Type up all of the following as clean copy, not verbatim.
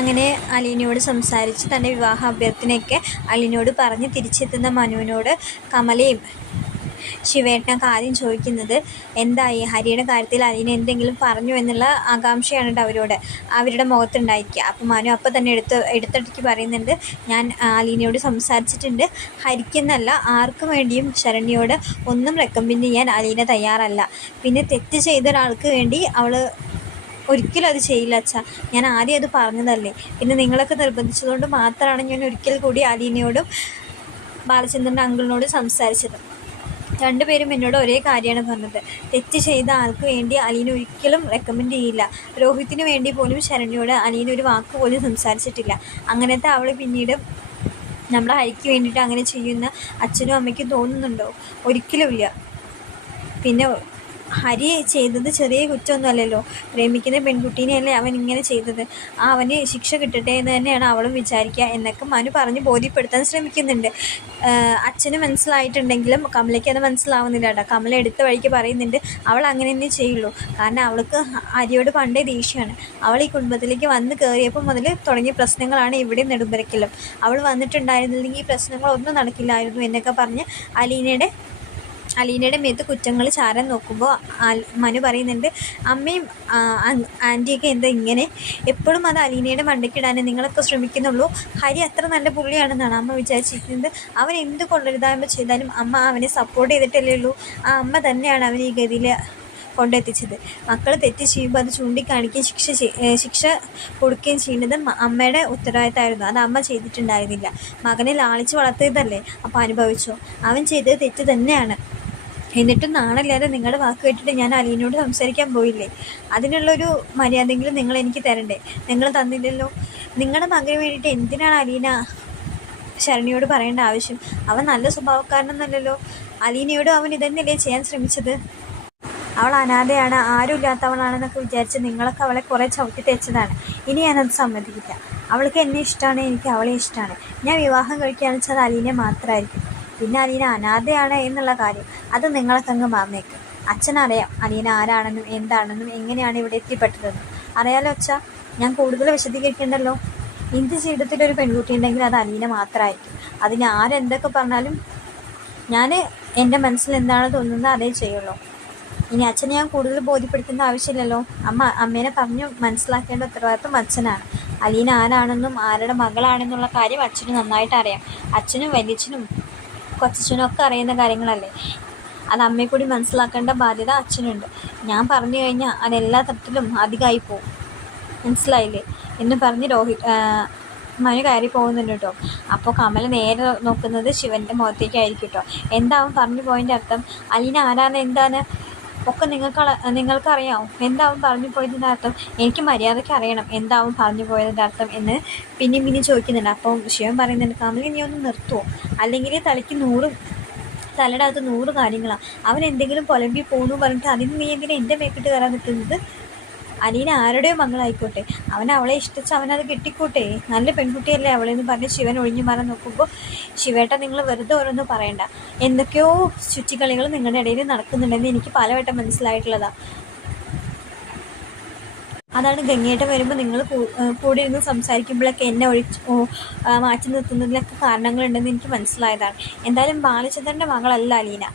അങ്ങനെ അലീനയോട് സംസാരിച്ച് തൻ്റെ വിവാഹ അഭ്യർത്ഥനയൊക്കെ അലീനയോട് പറഞ്ഞ് തിരിച്ചെത്തുന്ന മനുവിനോട് കമലയും ശിവേട്ടനൊക്കെ ആദ്യം ചോദിക്കുന്നത് എന്തായി ഹരിയുടെ കാര്യത്തിൽ അലീന എന്തെങ്കിലും പറഞ്ഞു എന്നുള്ള ആകാംക്ഷയാണ് അവരുടെ മുഖത്തുണ്ടായിരിക്കുക. അപ്പം മനു അപ്പം തന്നെ എടുത്തിടയ്ക്ക് പറയുന്നുണ്ട്, ഞാൻ അലീനയോട് സംസാരിച്ചിട്ടുണ്ട്. ഹരിക്കെന്നല്ല ആർക്കും വേണ്ടിയും ശരണ്യയോട് ഒന്നും റെക്കമെൻഡ് ചെയ്യാൻ അലീന തയ്യാറല്ല. പിന്നെ തെറ്റ് ചെയ്ത ഒരാൾക്ക് വേണ്ടി അവൾ ഒരിക്കലും അത് ചെയ്യില്ല അച്ഛാ. ഞാൻ ആദ്യം അത് പറഞ്ഞതല്ലേ. പിന്നെ നിങ്ങളൊക്കെ നിർബന്ധിച്ചതുകൊണ്ട് മാത്രമാണ് ഞാൻ ഒരിക്കൽ കൂടി അലീനയോടും ബാലചന്ദ്രൻ്റെ അങ്കിളിനോടും സംസാരിച്ചത്. രണ്ടുപേരും എന്നോട് ഒരേ കാര്യമാണ് പറഞ്ഞത്. തെറ്റ് ചെയ്ത ആൾക്ക് വേണ്ടി അലീന ഒരിക്കലും റെക്കമെൻഡ് ചെയ്യില്ല. രോഹിത്തിന് വേണ്ടി പോലും ശരണ്യയോട് അലീന ഒരു വാക്ക് പോലും സംസാരിച്ചിട്ടില്ല. അങ്ങനത്തെ അവൾ പിന്നീട് നമ്മുടെ ഹരിക്ക് വേണ്ടിയിട്ട് അങ്ങനെ ചെയ്യുന്ന അച്ഛനും അമ്മയ്ക്കും തോന്നുന്നുണ്ടോ? ഒരിക്കലുമില്ല. പിന്നെ ഹരി ചെയ്തത് ചെറിയ കുറ്റമൊന്നുമല്ലല്ലോ. പ്രേമിക്കുന്ന പെൺകുട്ടീനെയല്ലേ അവൻ ഇങ്ങനെ ചെയ്തത്. അവന് ശിക്ഷ കിട്ടട്ടെ എന്ന് തന്നെയാണ് അവളും വിചാരിക്കുക എന്നൊക്കെ മനു പറഞ്ഞ് ബോധ്യപ്പെടുത്താൻ ശ്രമിക്കുന്നുണ്ട്. അച്ഛന് മനസ്സിലായിട്ടുണ്ടെങ്കിലും കമലയ്ക്ക് അത് മനസ്സിലാവുന്നില്ല കേട്ടോ. കമല എടുത്ത വഴിക്ക് പറയുന്നുണ്ട് അവൾ അങ്ങനെ തന്നെ ചെയ്യുള്ളൂ. കാരണം അവൾക്ക് ഹരിയോട് പണ്ടേ ദേഷ്യമാണ്. അവൾ ഈ കുടുംബത്തിലേക്ക് വന്ന് കയറിയപ്പോൾ മുതൽ തുടങ്ങിയ പ്രശ്നങ്ങളാണ് ഇവിടെ നെടുമ്പരക്കിലും. അവൾ വന്നിട്ടുണ്ടായിരുന്നില്ലെങ്കിൽ ഈ പ്രശ്നങ്ങളൊന്നും നടക്കില്ലായിരുന്നു എന്നൊക്കെ പറഞ്ഞ് അലീനയുടെ മേത്ത് കുറ്റങ്ങൾ ചാരാൻ നോക്കുമ്പോൾ മനു പറയുന്നുണ്ട്, അമ്മയും ആൻറ്റിയൊക്കെ എന്താ ഇങ്ങനെ എപ്പോഴും അത് അലീനയുടെ മണ്ടയ്ക്കിടാനേ നിങ്ങളൊക്കെ ശ്രമിക്കുന്നുള്ളൂ. ഹരി അത്ര നല്ല പുള്ളിയാണെന്നാണ് അമ്മ വിചാരിച്ചിരിക്കുന്നത്. അവൻ എന്ത് കൊണ്ടുവരുതായ്മ ചെയ്താലും അമ്മ അവനെ സപ്പോർട്ട് ചെയ്തിട്ടല്ലേ ഉള്ളൂ. ആ അമ്മ തന്നെയാണ് അവൻ ഈ ഗതിയിൽ കൊണ്ടെത്തിച്ചത്. മക്കൾ തെറ്റ് ചെയ്യുമ്പോൾ അത് ചൂണ്ടിക്കാണിക്കുകയും ശിക്ഷ കൊടുക്കുകയും ചെയ്യുന്നത് അമ്മയുടെ ഉത്തരവാദിത്തമായിരുന്നു. അത് അമ്മ ചെയ്തിട്ടുണ്ടായിരുന്നില്ല. മകനെ ലാളിച്ച് വളർത്തിയതല്ലേ, അപ്പോൾ അനുഭവിച്ചോ. അവൻ ചെയ്തത് തെറ്റ് തന്നെയാണ്. എന്നിട്ടും നാണമില്ലാതെ നിങ്ങളുടെ വാക്ക് കേട്ടിട്ട് ഞാൻ അലീനയോട് സംസാരിക്കാൻ പോയില്ലേ. അതിനുള്ളൊരു മര്യാദയെങ്കിലും നിങ്ങൾ എനിക്ക് തരണ്ടേ. നിങ്ങൾ തന്നില്ലല്ലോ. നിങ്ങളുടെ മകന് വേണ്ടിയിട്ട് എന്തിനാണ് അലീന ശരണ്യയോട് പറയേണ്ട ആവശ്യം? അവൻ നല്ല സ്വഭാവക്കാരനൊന്നല്ലല്ലോ. അലീനയോടും അവൻ ഇതന്നെയല്ലേ ചെയ്യാൻ ശ്രമിച്ചത്. അവൾ അനാഥയാണ്, ആരുമില്ലാത്തവളാണെന്നൊക്കെ വിചാരിച്ച് നിങ്ങളൊക്കെ അവളെ കുറേ ചവിട്ടി തേച്ചതാണ്. ഇനി ഞാനത് സമ്മതിക്കില്ല. അവൾക്ക് എന്നെ ഇഷ്ടമാണ്, എനിക്ക് അവളെ ഇഷ്ടമാണ്. ഞാൻ വിവാഹം കഴിക്കുകയാണെന്ന് വെച്ചാൽ അലീനെ മാത്രമായിരിക്കും. പിന്നെ അലീന അനാഥയാണ് എന്നുള്ള കാര്യം അത് നിങ്ങളൊക്കെ അങ്ങ് മറന്നേക്ക്. അച്ഛനറിയാം അലീന ആരാണെന്നും എന്താണെന്നും എങ്ങനെയാണ് ഇവിടെ എത്തിപ്പെട്ടതെന്നും. അറിയാലോ അച്ഛാ, ഞാൻ കൂടുതൽ വിശദീകരിക്കേണ്ടല്ലോ. ഇന്ത്യ ജീവിതത്തിലൊരു പെൺകുട്ടി ഉണ്ടെങ്കിൽ അത് അലീന മാത്രമായിരിക്കും. അതിന് ആരെന്തൊക്കെ പറഞ്ഞാലും ഞാൻ എൻ്റെ മനസ്സിൽ എന്താണ് തോന്നുന്നത് അതേ ചെയ്യുള്ളൂ. ഇനി അച്ഛനെ ഞാൻ കൂടുതൽ ബോധ്യപ്പെടുത്തേണ്ട ആവശ്യമില്ലല്ലോ. അമ്മേനെ പറഞ്ഞു മനസ്സിലാക്കേണ്ട ഉത്തരവാദിത്വം അച്ഛനാണ്. അലീന ആരാണെന്നും ആരുടെ മകളാണെന്നുള്ള കാര്യം അച്ഛന് നന്നായിട്ട് അറിയാം. അച്ഛനും വലിയച്ഛനും കൊച്ചച്ഛനും ഒക്കെ അറിയുന്ന കാര്യങ്ങളല്ലേ. അത് അമ്മയെ കൂടി മനസ്സിലാക്കേണ്ട ബാധ്യത അച്ഛനുണ്ട്. ഞാൻ പറഞ്ഞു കഴിഞ്ഞാൽ അതെല്ലാ തരത്തിലും അധികമായി പോവും. മനസ്സിലായില്ലേ എന്ന് പറഞ്ഞ് മനു കയറി പോകുന്നുണ്ട് കേട്ടോ. അപ്പോൾ കമല നേരെ നോക്കുന്നത് ശിവൻ്റെ മുഖത്തേക്കായിരിക്കും കേട്ടോ. എന്താവും പറഞ്ഞു പോയതിൻ്റെ അർത്ഥം? അലീന ആരാണ് എന്താണ് ഒക്കെ നിങ്ങൾക്കറിയാവും. എന്താവും പറഞ്ഞു പോയതിൻ്റെ അർത്ഥം? എനിക്ക് മര്യാദയ്ക്ക് അറിയണം എന്താവും പറഞ്ഞു പോയതിൻ്റെ അർത്ഥം എന്ന് പിന്നെയും ചോദിക്കുന്നുണ്ട്. അപ്പോൾ ശിവൻ പറയുന്നുണ്ട്, കമല നീ ഒന്ന് നിർത്തുമോ? അല്ലെങ്കിൽ തലയുടെ അകത്ത് 100 കാര്യങ്ങളാണ്. അവൻ എന്തെങ്കിലും പുലമ്പി പോകണു പറഞ്ഞിട്ട് അതിന് നീ എന്തിനാ എൻ്റെ മേക്കിട്ട് കയറാൻ നിൽക്കുന്നത്? അലീന ആരുടെയോ മകളായിക്കോട്ടെ, അവളെ ഇഷ്ടിച്ച് അവനത് കിട്ടിക്കോട്ടെ. നല്ല പെൺകുട്ടിയല്ലേ അവളെന്ന് പറഞ്ഞ് ശിവൻ ഒഴിഞ്ഞു മാറാൻ നോക്കുമ്പോൾ, ശിവേട്ട നിങ്ങൾ വെറുതെ ഓരോന്നും പറയണ്ട. എന്തൊക്കെയോ ചുറ്റിക്കളികൾ നിങ്ങളുടെ ഇടയിൽ നടക്കുന്നുണ്ടെന്ന് എനിക്ക് പലവട്ടം മനസ്സിലായിട്ടുള്ളതാണ്. അതാണ് ഗംഗേട്ട വരുമ്പോൾ നിങ്ങൾ കൂടി ഇരുന്ന് സംസാരിക്കുമ്പോഴൊക്കെ എന്നെ മാറ്റി നിർത്തുന്നതിലൊക്കെ കാരണങ്ങളുണ്ടെന്ന് എനിക്ക് മനസ്സിലായതാണ്. എന്തായാലും ബാലചന്ദ്രൻ്റെ മകളല്ല അലീന.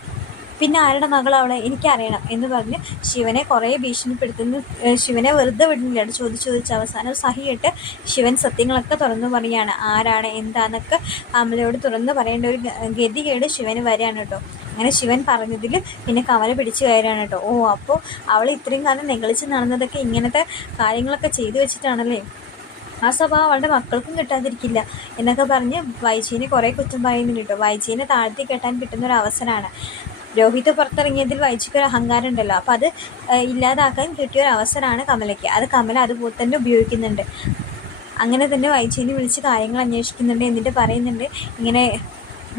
പിന്നെ ആരുടെ മകൾ അവളെ എനിക്കറിയണം എന്ന് പറഞ്ഞ് ശിവനെ കുറേ ഭീഷണിപ്പെടുത്തുന്നു. ശിവനെ വെറുതെ വിടുന്നില്ല. ചോദിച്ച് അവസാനം സഹിയിട്ട് ശിവൻ സത്യങ്ങളൊക്കെ തുറന്നു പറയുകയാണ്. ആരാണ് എന്താന്നൊക്കെ കമലയോട് തുറന്നു പറയേണ്ട ഒരു ഗതികേട് ശിവന് വരികയാണ് കേട്ടോ. അങ്ങനെ ശിവൻ പറഞ്ഞതിൽ പിന്നെ കമല പിടിച്ചു കയറുകയാണ് കേട്ടോ. അപ്പോൾ അവൾ ഇത്രയും കാലം നെകളിച്ച് നടന്നതൊക്കെ ഇങ്ങനത്തെ കാര്യങ്ങളൊക്കെ ചെയ്തു വെച്ചിട്ടാണല്ലേ. ആ സ്വഭാവം അവളുടെ മക്കൾക്കും കിട്ടാതിരിക്കില്ല എന്നൊക്കെ പറഞ്ഞ് വൈജീനെ കുറേ കുറ്റം പറയുന്നുണ്ട് കേട്ടോ. വൈജീനെ താഴ്ത്തി കെട്ടാൻ കിട്ടുന്നൊരു അവസരമാണ്. രോഹിത് പുറത്തിറങ്ങിയതിൽ വൈജിക്കൊരു അഹങ്കാരം ഉണ്ടല്ലോ. അപ്പോൾ അത് ഇല്ലാതാക്കാൻ കിട്ടിയൊരു അവസരമാണ് കമലയ്ക്ക്. അത് കമല അതുപോലെ തന്നെ ഉപയോഗിക്കുന്നുണ്ട്. അങ്ങനെ തന്നെ വൈജീനെ വിളിച്ച് കാര്യങ്ങൾ അന്വേഷിക്കുന്നുണ്ട്. എന്നിട്ട് പറയുന്നുണ്ട്, ഇങ്ങനെ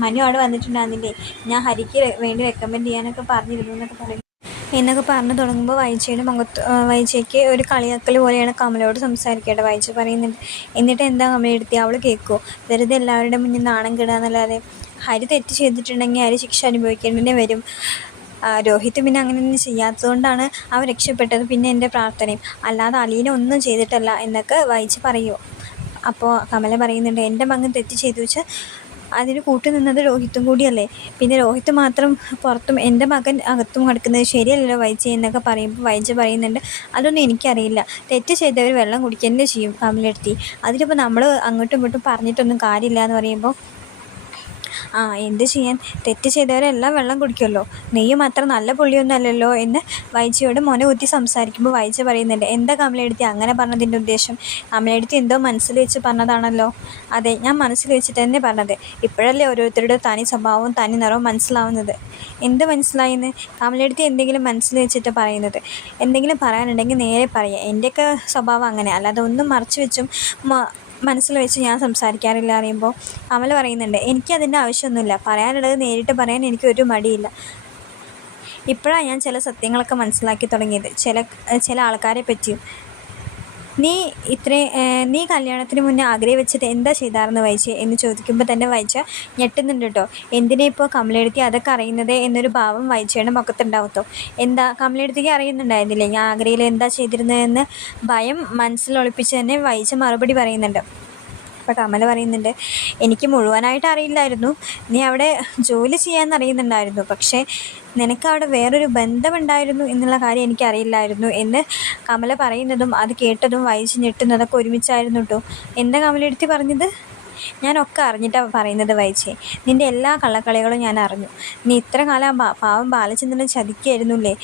മനു അവിടെ വന്നിട്ടുണ്ടാകുന്നില്ലേ, ഞാൻ ഹരിക്ക് വേണ്ടി റെക്കമെൻഡ് ചെയ്യാനൊക്കെ പറഞ്ഞിരുന്നു എന്നൊക്കെ പറയും. എന്നൊക്കെ പറഞ്ഞു തുടങ്ങുമ്പോൾ വൈജയ്ക്ക് ഒരു കളിയാക്കൽ പോലെയാണ് കമലയോട് സംസാരിക്കേണ്ടത്. വൈജ പറയുന്നുണ്ട്, എന്നിട്ട് എന്താ കമലയെടുത്തി അവൾ കേൾക്കുമോ? വെറുതെ എല്ലാവരുടെ മുന്നിൽ നാണം കിടാന്നല്ലാതെ. ഹരി തെറ്റ് ചെയ്തിട്ടുണ്ടെങ്കിൽ ഹരി ശിക്ഷ അനുഭവിക്കേണ്ടതേ വരും. രോഹിത് പിന്നെ അങ്ങനെയൊന്നും ചെയ്യാത്തതുകൊണ്ടാണ് അവൻ രക്ഷപ്പെട്ടത്. പിന്നെ എൻ്റെ പ്രാർത്ഥനയും, അല്ലാതെ അലീന ഒന്നും ചെയ്തിട്ടല്ല എന്നൊക്കെ വൈജ് പറയുമോ. അപ്പോൾ കമല പറയുന്നുണ്ട്, എൻ്റെ മകൻ തെറ്റ് ചെയ്തു വെച്ചാൽ അതിന് കൂട്ടു നിന്നത് രോഹിത്തും കൂടിയല്ലേ, പിന്നെ രോഹിത്ത് മാത്രം പുറത്തും എൻ്റെ മകൻ അകത്തും കിടക്കുന്നത് ശരിയല്ലല്ലോ വൈജ എന്നൊക്കെ പറയുമ്പോൾ വൈജ പറയുന്നുണ്ട്, അതൊന്നും എനിക്കറിയില്ല, തെറ്റ് ചെയ്തവർ വെള്ളം കുടിക്കുക ചെയ്യും കമലെടുത്തി, അതിലിപ്പോൾ നമ്മൾ അങ്ങോട്ടും ഇങ്ങോട്ടും പറഞ്ഞിട്ടൊന്നും കാര്യമില്ല എന്ന് പറയുമ്പോൾ എന്ത് ചെയ്യാൻ, തെറ്റ് ചെയ്തവരെല്ലാം വെള്ളം കുടിക്കുമല്ലോ, നെയ്യും അത്ര നല്ല പുള്ളിയൊന്നും അല്ലല്ലോ എന്ന് വൈജയോട് മുന കുത്തി സംസാരിക്കുമ്പോൾ വൈജ പറയുന്നുണ്ട്, എന്താ കമലെടുത്തി അങ്ങനെ പറഞ്ഞതിൻ്റെ ഉദ്ദേശം? കമലെടുത്തി എന്തോ മനസ്സിൽ വെച്ച് പറഞ്ഞതാണല്ലോ. അതെ, ഞാൻ മനസ്സിൽ വെച്ചിട്ട് തന്നെ പറഞ്ഞത്. ഇപ്പോഴല്ലേ ഓരോരുത്തരുടെ തനി സ്വഭാവവും തനി നിറവും മനസ്സിലാവുന്നത്. എന്ത് മനസ്സിലായെന്ന്? കമലെടുത്തി എന്തെങ്കിലും മനസ്സിൽ വെച്ചിട്ട് പറയുന്നത്. എന്തെങ്കിലും പറയാനുണ്ടെങ്കിൽ നേരെ പറയുക. എൻ്റെയൊക്കെ സ്വഭാവം അങ്ങനെ, അല്ലാതെ ഒന്നും മറച്ചു വെച്ചും മനസ്സിൽ വെച്ച് ഞാൻ സംസാരിക്കാറില്ല അറിയുമ്പോൾ കമൽ പറയുന്നുണ്ട്, എനിക്കതിൻ്റെ ആവശ്യമൊന്നുമില്ല, പറയാനുള്ളത് നേരിട്ട് പറയാൻ എനിക്കൊരു മടിയില്ല. ഇപ്പോഴാണ് ഞാൻ ചില സത്യങ്ങളൊക്കെ മനസ്സിലാക്കി തുടങ്ങിയത്, ചില ആൾക്കാരെ പറ്റിയും. നീ കല്യാണത്തിന് മുന്നേ ആഗ്രഹിച്ചത് എന്താ ചെയ്താർന്ന് വൈജ എന്ന് ചോദിക്കുമ്പോൾ തന്നെ വൈജ ഞെട്ടുന്നുണ്ട് കേട്ടോ. എന്തിനാ ഇപ്പോൾ കമലെടുത്തി അതൊക്കെ അറിയുന്നത് എന്നൊരു ഭാവം വൈജയുടെ മുഖത്തുണ്ടാവത്തോ. എന്താ കമലെടുത്തിക്ക് അറിയുന്നുണ്ടായിരുന്നില്ലേ ഞാൻ ആഗ്രയിൽ എന്താ ചെയ്തിരുന്നതെന്ന്? ഭയം മനസ്സിലൊളിപ്പിച്ച് തന്നെ വൈജ മറുപടി പറയുന്നുണ്ട്. അപ്പോൾ കമല പറയുന്നുണ്ട്, എനിക്ക് മുഴുവനായിട്ട് അറിയില്ലായിരുന്നു, നീ അവിടെ ജോലി ചെയ്യാമെന്നറിയുന്നുണ്ടായിരുന്നു, പക്ഷേ നിനക്ക് അവിടെ വേറൊരു ബന്ധമുണ്ടായിരുന്നു എന്നുള്ള കാര്യം എനിക്കറിയില്ലായിരുന്നു എന്ന് കമല പറയുന്നതും അത് കേട്ടതും വൈജി ഞെട്ടുന്നതൊക്കെ ഒരുമിച്ചായിരുന്നു കേട്ടോ. എന്താ കമലെടുത്തി പറഞ്ഞത്? ഞാനൊക്കെ അറിഞ്ഞിട്ടാണ് പറയുന്നത് വൈജി, നിൻ്റെ എല്ലാ കള്ളക്കളികളും ഞാൻ അറിഞ്ഞു. നീ ഇത്ര കാലം പാവം ബാലചന്ദ്രനെ ചതിക്കായിരുന്നില്ലേ.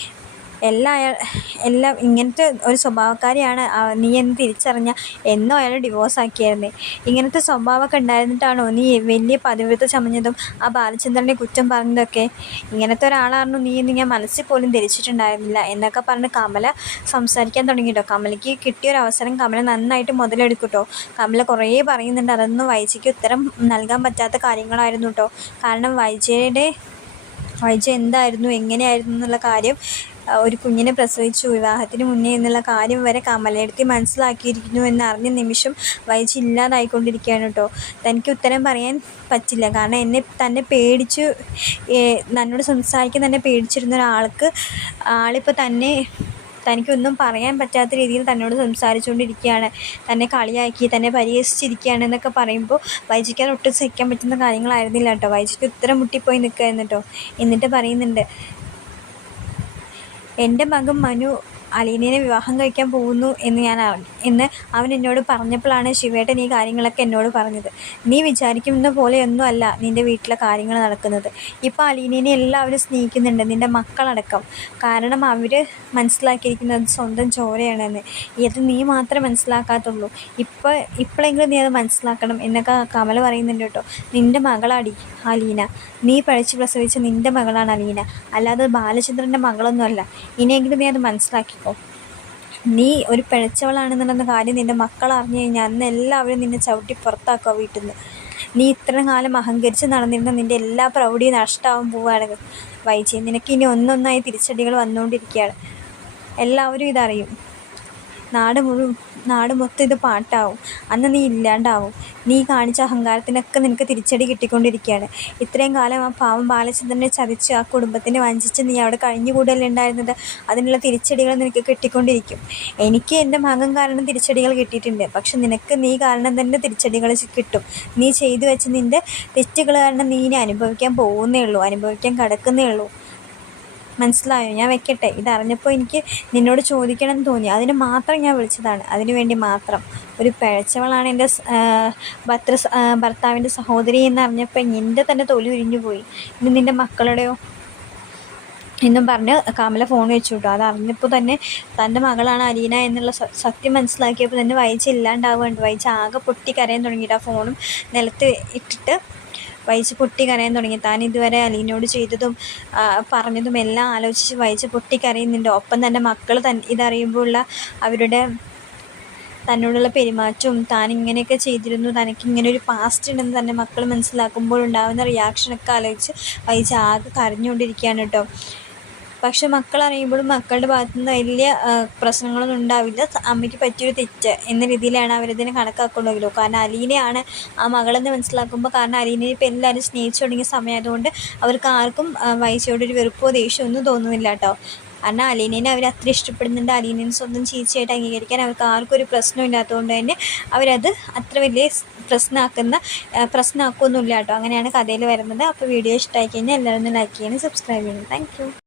എല്ലാം ഇങ്ങനത്തെ ഒരു സ്വഭാവക്കാരിയാണ് നീ എന്ന് തിരിച്ചറിഞ്ഞ എന്നോ അയാൾ ഡിവോഴ്സ് ആക്കിയായിരുന്നേ. ഇങ്ങനത്തെ സ്വഭാവമൊക്കെ ഉണ്ടായിരുന്നിട്ടാണോ നീ വലിയ പതിവ്രത ചമഞ്ഞതും ആ ബാലചന്ദ്രനെ കുറ്റം പറഞ്ഞതൊക്കെ? ഇങ്ങനത്തെ ഒരാളായിരുന്നു നീ എന്ന് ഞാൻ മനസ്സിൽ പോലും ധരിച്ചിട്ടുണ്ടായിരുന്നില്ല എന്നൊക്കെ പറഞ്ഞ് കമല സംസാരിക്കാൻ തുടങ്ങിയിട്ടോ. കമലയ്ക്ക് കിട്ടിയൊരവസരം കമല നന്നായിട്ട് മുതലെടുക്കൂട്ടോ. കമല കുറേ പറയുന്നുണ്ട്, അതൊന്നും വൈജയ്ക്ക് ഉത്തരം നൽകാൻ പറ്റാത്ത കാര്യങ്ങളായിരുന്നു കേട്ടോ. കാരണം വൈജ എന്തായിരുന്നു എങ്ങനെയായിരുന്നു എന്നുള്ള കാര്യം, ഒരു കുഞ്ഞിനെ പ്രസവിച്ചു വിവാഹത്തിന് മുന്നേ എന്നുള്ള കാര്യം വരെ കമലെടുത്തി മനസ്സിലാക്കിയിരിക്കുന്നു എന്നറിഞ്ഞ നിമിഷം വൈജ ഇല്ലാതായിക്കൊണ്ടിരിക്കുകയാണ് കേട്ടോ. തനിക്ക് ഉത്തരം പറയാൻ പറ്റില്ല, കാരണം തന്നെ പേടിച്ചു, തന്നോട് സംസാരിക്കാൻ തന്നെ പേടിച്ചിരുന്ന ആളിപ്പോൾ തനിക്കൊന്നും പറയാൻ പറ്റാത്ത രീതിയിൽ തന്നോട് സംസാരിച്ചുകൊണ്ടിരിക്കുകയാണ്, തന്നെ കളിയാക്കി തന്നെ പരിഹസിച്ചിരിക്കുകയാണ് എന്നൊക്കെ പറയുമ്പോൾ വൈജയ്ക്ക് ഒട്ടും സഹിക്കാൻ പറ്റുന്ന കാര്യങ്ങളായിരുന്നില്ല കേട്ടോ. വൈജയ്ക്ക് ഉത്തരം മുട്ടിപ്പോയി നിൽക്കുകയായിരുന്നു കേട്ടോ. എന്നിട്ട് പറയുന്നുണ്ട്, എൻ്റെ മകൻ മനു അലീനയെ വിവാഹം കഴിക്കാൻ പോകുന്നു എന്ന് അവൻ എന്നോട് പറഞ്ഞപ്പോഴാണ് ശിവേട്ടൻ ഈ കാര്യങ്ങളൊക്കെ എന്നോട് പറഞ്ഞത്. നീ വിചാരിക്കുന്ന പോലെയൊന്നും അല്ല നിൻ്റെ വീട്ടിലെ കാര്യങ്ങൾ നടക്കുന്നത്. ഇപ്പോൾ അലീനയെ എല്ലാവരും സ്നേഹിക്കുന്നുണ്ട്, നിൻ്റെ മക്കളടക്കം. കാരണം അവർ മനസ്സിലാക്കിയിരിക്കുന്നത് സ്വന്തം ചോരയാണെന്ന്. ഇത് നീ മാത്രമേ മനസ്സിലാക്കാത്തുള്ളൂ. ഇപ്പോഴെങ്കിലും നീ അത് മനസ്സിലാക്കണം എന്നൊക്കെ കമല പറയുന്നുണ്ട് കേട്ടോ. നിൻ്റെ മകളാടി അലീന, നീ പഴിച്ച് പ്രസവിച്ച നിൻ്റെ മകളാണ് അലീന, അല്ലാതെ ബാലചന്ദ്രൻ്റെ മകളൊന്നുമല്ല. ഇനിയെങ്കിലും നീ അത് മനസ്സിലാക്കിക്കോ. നീ ഒരു പിഴച്ചവളാണെന്നുള്ള കാര്യം നിൻ്റെ മക്കൾ അറിഞ്ഞു കഴിഞ്ഞാൽ അന്ന് എല്ലാവരും നിന്നെ ചവിട്ടി പുറത്താക്കുക വീട്ടിൽ നിന്ന്. നീ ഇത്രയും കാലം അഹങ്കരിച്ച് നടന്നിരുന്ന നിൻ്റെ എല്ലാ പ്രൗഢിയും നഷ്ടമാവാൻ പോവുകയാണ് വൈജി. നിനക്ക് ഇനി ഒന്നൊന്നായി തിരിച്ചടികൾ വന്നുകൊണ്ടിരിക്കുകയാണ്. എല്ലാവരും ഇതറിയും. നാട് മൊത്തം ഇത് പാട്ടാവും. അന്ന് നീ ഇല്ലാണ്ടാവും. നീ കാണിച്ച അഹങ്കാരത്തിനൊക്കെ നിനക്ക് തിരിച്ചടി കിട്ടിക്കൊണ്ടിരിക്കുകയാണ്. ഇത്രയും കാലം ആ പാവം ബാലചന്ദ്രനെ ചതിച്ച് ആ കുടുംബത്തിനെ വഞ്ചിച്ച് നീ അവിടെ കഴിഞ്ഞുകൂടല്ലേ ഉണ്ടായിരുന്നത്. അതിനുള്ള തിരിച്ചടികൾ നിനക്ക് കിട്ടിക്കൊണ്ടിരിക്കും. എനിക്ക് എൻ്റെ മകൻ കാരണം തിരിച്ചടികൾ കിട്ടിയിട്ടുണ്ട്, പക്ഷെ നിനക്ക് നീ കാരണം തന്നെ തിരിച്ചടികൾ കിട്ടും. നീ ചെയ്തു വെച്ച് നിൻ്റെ തെറ്റുകൾ കാരണം നീ ഇനി അനുഭവിക്കാൻ പോകുന്നേ ഉള്ളൂ, അനുഭവിക്കാൻ കിടക്കുന്നേ ഉള്ളൂ. മനസ്സിലായോ? ഞാൻ വെക്കട്ടെ. ഇതറിഞ്ഞപ്പോൾ എനിക്ക് നിന്നോട് ചോദിക്കണം എന്ന് തോന്നി, അതിന് മാത്രം ഞാൻ വിളിച്ചതാണ്. അതിനു വേണ്ടി മാത്രം. ഒരു പിഴച്ചവളാണ് എൻ്റെ ഭർത്താവിൻ്റെ സഹോദരി എന്നറിഞ്ഞപ്പോൾ നിൻ്റെ തന്നെ തൊലി ഉരിഞ്ഞു പോയി. ഇനി നിൻ്റെ മക്കളുടെയോ എന്നും പറഞ്ഞ് കമല ഫോൺ വെച്ചു കേട്ടോ. അതറിഞ്ഞപ്പോൾ തന്നെ തൻ്റെ മകളാണ് അലീന എന്നുള്ള സത്യം മനസ്സിലാക്കിയപ്പോൾ തന്നെ വൈജ ഇല്ലാണ്ടാവുകയുണ്ട്. വൈജ ആകെ പൊട്ടി കരയാൻ തുടങ്ങിയിട്ട് ആ ഫോണും നിലത്ത് ഇട്ടിട്ട് വൈജ പൊട്ടി കരയാൻ തുടങ്ങി. താൻ ഇതുവരെ അലീനയോട് ചെയ്തതും പറഞ്ഞതും എല്ലാം ആലോചിച്ച് വൈജ പൊട്ടി കരയുന്നുണ്ട്. ഒപ്പം തന്നെ മക്കൾ ഇതറിയുമ്പോഴുള്ള അവരുടെ തന്നോടുള്ള പെരുമാറ്റവും താൻ ഇങ്ങനെയൊക്കെ ചെയ്തിരുന്നു, തനിക്ക് ഇങ്ങനെ ഒരു പാസ്റ്റ് ഉണ്ടെന്ന് തന്നെ മക്കൾ മനസ്സിലാക്കുമ്പോൾ ഉണ്ടാകുന്ന റിയാക്ഷനൊക്കെ ആലോചിച്ച് വൈജ ആകെ കരഞ്ഞുകൊണ്ടിരിക്കുകയാണ് കേട്ടോ. പക്ഷെ മക്കൾ അറിയുമ്പോഴും മക്കളുടെ ഭാഗത്തുനിന്ന് വലിയ പ്രശ്നങ്ങളൊന്നും ഉണ്ടാവില്ല. അമ്മയ്ക്ക് പറ്റിയൊരു തെറ്റ് എന്ന രീതിയിലാണ് അവരിതിനെ കണക്കാക്കുള്ളൂ. കാരണം അലീനയാണ് ആ മകളെന്ന് മനസ്സിലാക്കുമ്പോൾ, കാരണം അലീനയെ ഇപ്പോൾ എല്ലാവരും സ്നേഹിച്ചു തുടങ്ങിയ സമയമായതുകൊണ്ട് അവർക്ക് ആർക്കും വൈജയോടൊരു വെറുപ്പോ ദേഷ്യമോ ഒന്നും തോന്നുന്നില്ല കേട്ടോ. കാരണം അലീനേനെ അവർ അത്ര ഇഷ്ടപ്പെടുന്നുണ്ട്. അലീനേനെ സ്വന്തം ചേച്ചിയായിട്ട് അംഗീകരിക്കാൻ അവർക്ക് ആർക്കും ഒരു പ്രശ്നം ഇല്ലാത്തതുകൊണ്ട് തന്നെ അവരത് അത്ര വലിയ പ്രശ്നമാക്കൊന്നുമില്ല കേട്ടോ. അങ്ങനെയാണ് കഥയിൽ വരുന്നത്. അപ്പോൾ വീഡിയോ ഇഷ്ടമായി കഴിഞ്ഞാൽ എല്ലാവരും ഒന്ന് ലൈക്ക് ചെയ്യണം, സബ്സ്ക്രൈബ് ചെയ്യണം. താങ്ക്